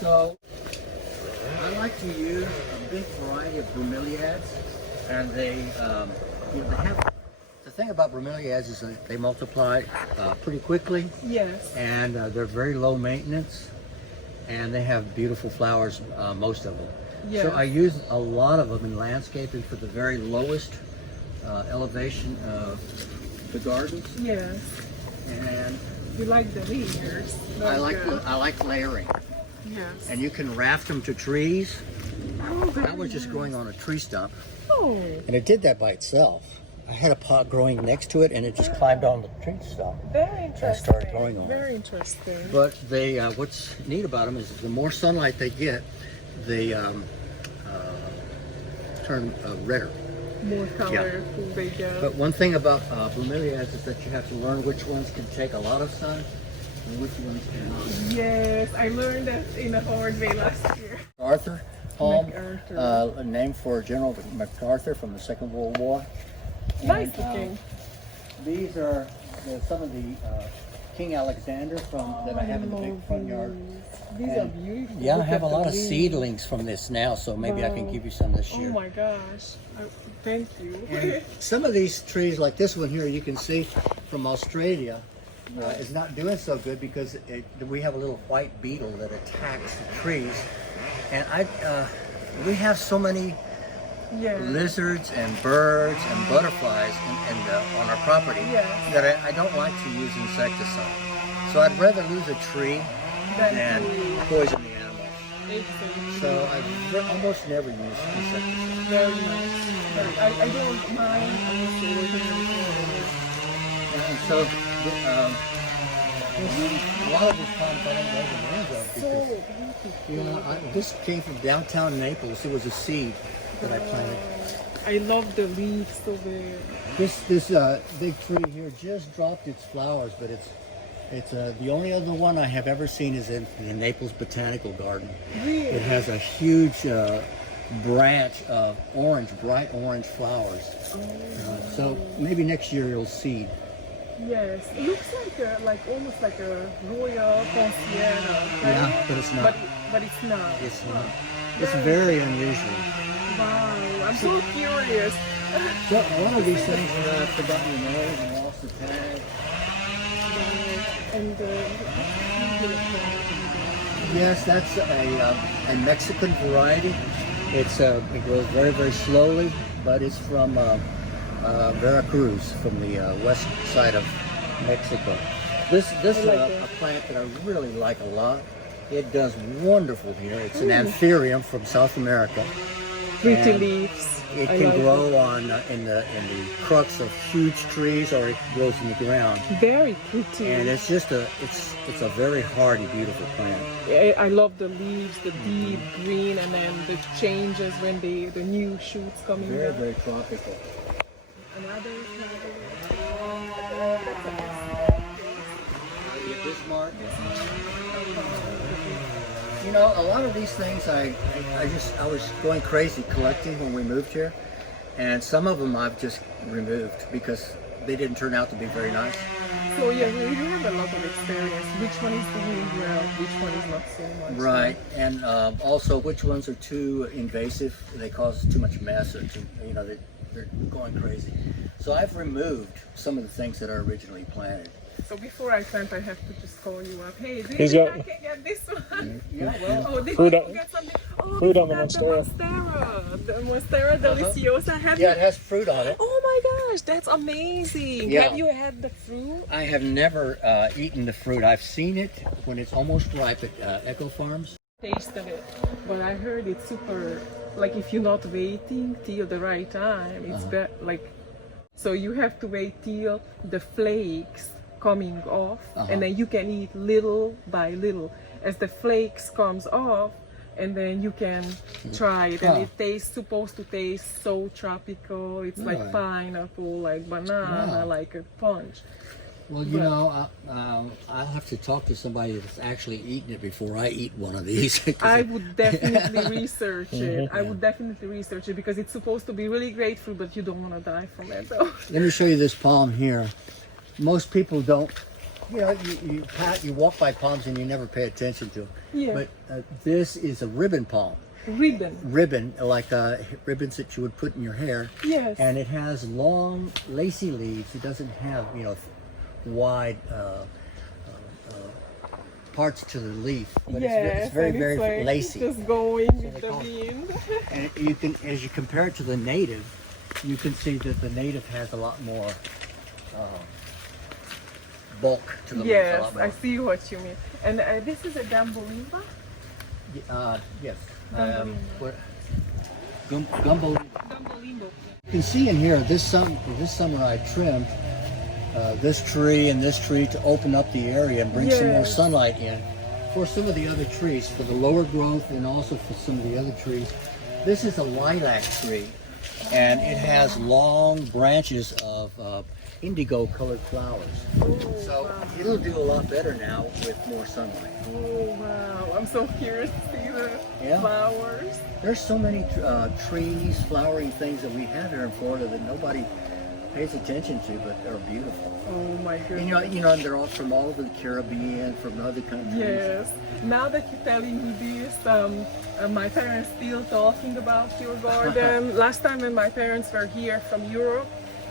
So I like to use a big variety of bromeliads, and they have the thing about bromeliads is that they multiply pretty quickly. Yes. And they're very low maintenance, and they have beautiful flowers, most of them. Yes. So I use a lot of them in landscaping for the very lowest elevation of the gardens. Yes. And You like the layers. I like layering. Yes. And you can raft them to trees. Oh, That was just growing on a tree stump. Oh. And it did that by itself. I had a pot growing next to it, and it just climbed on the tree stump. Very interesting. And started growing on it. Very interesting. But they, what's neat about them is the more sunlight they get, they turn redder. More colorful they get. But one thing about bromeliads is that you have to learn which ones can take a lot of sun and which ones cannot. Yes, I learned that in a hard way last year. Arthur palm, MacArthur. a name for General MacArthur from the Second World War. Nice And, looking. These are some of the King Alexander that I have in the big front yard. These are beautiful. Yeah, I Look have a at the lot of leaves. seedlings from this now, so maybe I can Wow. give you some this Oh year. my gosh. Thank you. And some of these trees, like this one here, you can see from Australia, is not doing so good because we have a little white beetle that attacks the trees. And we have so many Yeah. lizards and birds and butterflies on our property Yes. that I don't like to use insecticide. So I'd rather lose a tree than poison the animals. Exactly. So I almost never use insecticide. Very nice. I don't mind also working with And so a lot of these palms I don't know the names of so because beautiful. this came from downtown Naples. It was a seed that I planted. I love the leaves of it. This big tree here just dropped its flowers, but it's the only other one I have ever seen is in the Naples Botanical Garden. Really? It has a huge branch of bright orange flowers. So maybe next year it'll seed. Yes. It looks like almost like a royal consiera, right? Yeah, but it's not. But it's not. It's not. It's very unusual. Wow. I'm so curious. So one of these things where I've forgotten the name and lost the tag. And Yes, that's a Mexican variety. It grows very, very slowly, but it's from Veracruz, from the west side of Mexico. This is a plant that I really like a lot. It does wonderful here. It's an anthurium from South America. pretty And leaves. It I can like grow in the crux of huge trees, or it grows in the ground. Very pretty. And it's just it's a very hardy, beautiful plant. I love the leaves, the deep green, and then the changes when the new shoots coming Very, out. very tropical. Another Bismarck. You know, a lot of these things I was going crazy collecting when we moved here, and some of them I've just removed because they didn't turn out to be very nice. So yeah, you have a lot of experience. Which one is doing well? Which one is not so much? Right, and also which ones are too invasive? They cause too much mess, or they're going crazy. So I've removed some of the things that are originally planted. So before I plant, I have to just call you up. Hey, do you He's think got- I can get this one? Yeah, well, Oh, did Fruit you on- get something? Oh, fruit we on the got Monstera. The Monstera Deliciosa. Have yeah, you? it has fruit on it. Oh my gosh, that's amazing. Yeah. Have you had the fruit? I have never eaten the fruit. I've seen it when it's almost ripe at Echo Farms. Tasted it, but I heard it's super. Like if you're not waiting till the right time, it's like. So you have to wait till the flakes coming off, and then you can eat little by little as the flakes comes off, and then you can try it. And it tastes supposed to taste so tropical. It's like Right. pineapple, like banana, Wow. like a punch. Well, you know, I'll have to talk to somebody that's actually eaten it before I eat one of these. I would definitely research it. I would definitely research it because it's supposed to be really great fruit, but you don't want to die from it. So. Let me show you this palm here. Most people don't you know, you walk by palms and you never pay attention to them. Yeah. But this is a ribbon palm. Ribbon, like ribbons that you would put in your hair. Yes. And it has long, lacy leaves. It doesn't have, you know, wide parts to the leaf, but yes, it's very, and very it's like lacy. just going with the wind. And you can, as you compare it to the native, you can see that the native has a lot more bulk to the leaf. Yes, A lot more. I see what you mean. And this is a gambolimba? Yes. Gambolimba. Gumbo. Gambolimbo. You can see in here, this summer I trimmed this tree and this tree to open up the area and bring some more Yes. sunlight in for some of the other trees, for the lower growth and also for some of the other trees. This is a lilac tree, and it has long branches of indigo colored flowers. So it'll do a lot better now with more sunlight. Oh wow, I'm so curious to see the flowers. There's so many trees, flowering things that we have here in Florida that nobody pays attention to, but they're beautiful. Oh my goodness. And you know, they're all from all over the Caribbean, from other countries. Yes. Now that you're telling me this, my parents still talking about your garden. Last time when my parents were here from Europe,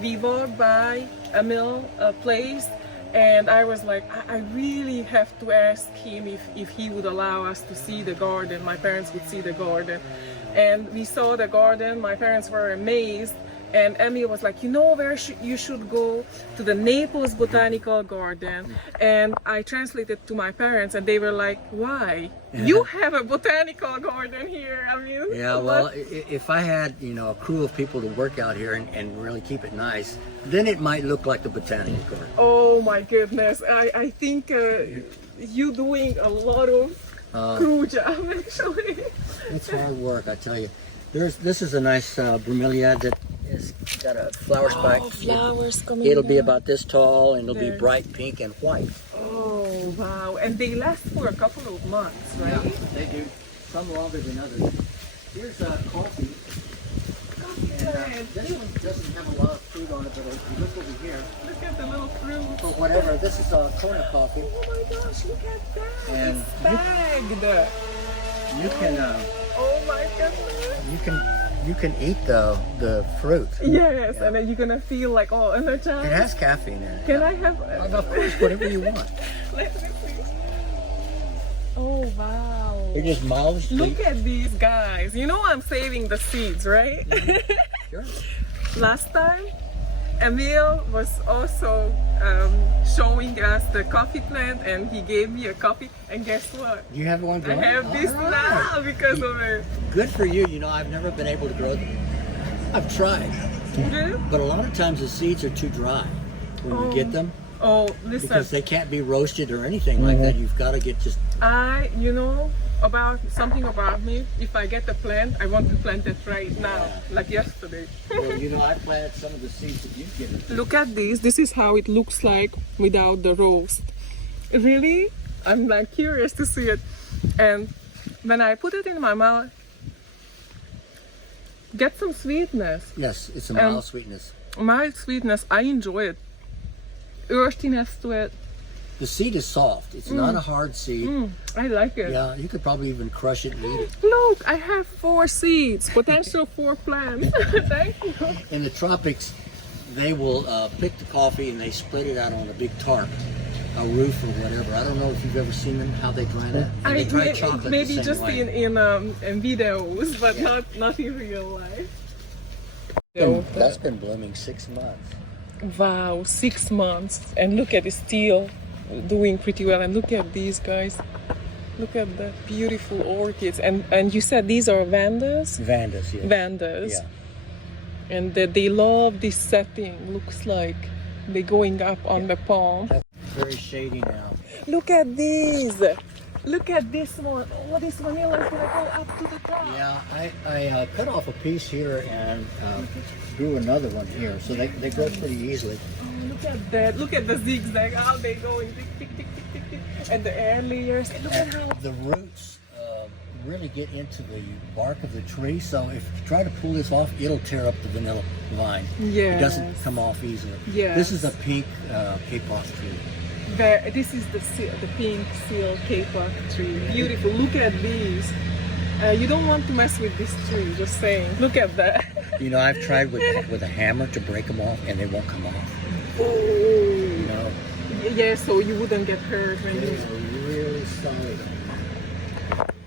we walked by Emil place, and I was like, I really have to ask him if he would allow us to see the garden. My parents would see the garden. And we saw the garden. My parents were amazed. And Emil was like, you know where you should go? To the Naples Botanical Garden. And I translated to my parents, and they were like, why? You have a botanical garden here, Emil. Yeah, well, if I had, you know, a crew of people to work out here and really keep it nice, then it might look like the botanical garden. Oh my goodness. I think you doing a lot of crew job, actually. It's hard work, I tell you. This is a nice bromeliad that has got a flower spike. Oh, flowers coming It'll be down. about this tall, and it'll be There. bright pink and white. Oh wow. And they last for a couple of months, right? Yeah, they do. Some longer than others. Here's coffee. And this one doesn't have a lot of fruit on it, but if you look over here, Look at the little fruit. or whatever, this is corner coffee. Oh my gosh, look at that. And It's bagged. You can Oh my goodness. you can eat the fruit. Yes, Yeah. and then you're gonna feel like all energized. It has caffeine in it. Can I have Of course, whatever you want. Let me see. Oh wow. It just mild. Look at these guys. You know I'm saving the seeds, right? Sure. Last time, Emil was also showing us the coffee plant, and he gave me a copy. And guess what? You have one I growing? have this All now right. because of it. Good for you. You know, I've never been able to grow them. I've tried, Good? but a lot of times the seeds are too dry when you get them, Oh, listen. because they can't be roasted or anything like that. You've got to get just. You know, something about me, if I get a plant, I want to plant it right now, like yesterday. Well, you know, I planted some of the seeds that you've given. Look at this. This is how it looks like without the roast. Really? I'm like curious to see it. And when I put it in my mouth, get some sweetness. Yes, it's a mild sweetness. Mild sweetness. I enjoy it. Earthiness to it. The seed is soft. It's not a hard seed. I like it. Yeah, you could probably even crush it and eat it. Look, I have 4 seeds. Potential 4 plants. Thank you. In the tropics, they will pick the coffee and they split it out on a big tarp, a roof or whatever. I don't know if you've ever seen them, how they dry that. And they dry chocolate maybe the same just way. in videos, but not in real life. That's been blooming 6 months. Wow, 6 months, and look at it, still doing pretty well. And look at these guys. Look at the beautiful orchids. And you said these are vandas? Vandas, yeah. Vandas. Yeah. And that they love this setting. Looks like they're going up on the palm. That's very shady now. Look at these. Look at this one. Oh, this vanilla is gonna go up to the top. Yeah, I cut off a piece here and grew another one here, so they grow pretty easily. Oh, look at that. Look at the zigzag. How they going. Tick, tick, tick, tick, tick, tick. And the air layers. And look at how. The roots really get into the bark of the tree, so if you try to pull this off, it'll tear up the vanilla vine. Yes. It doesn't come off easily. Yes. This is a pink kapok tree. This is the pink seal K-pop tree. Beautiful. Look at these. You don't want to mess with this tree. Just saying. Look at that. You know, I've tried with a hammer to break them off, and they won't come off. Oh. You know. Yeah, so you wouldn't get hurt when They're you. really solid.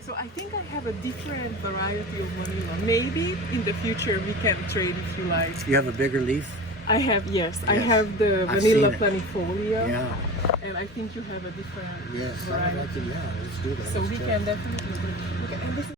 So I think I have a different variety of vanilla. Maybe in the future we can trade if you like. You have a bigger leaf? I have, yes. I Yes. have the I've vanilla seen it. planifolia. Yeah. And I think you have a different Yes. I variety. like it. Yeah. Let's do that. So Let's we try. can definitely. And this is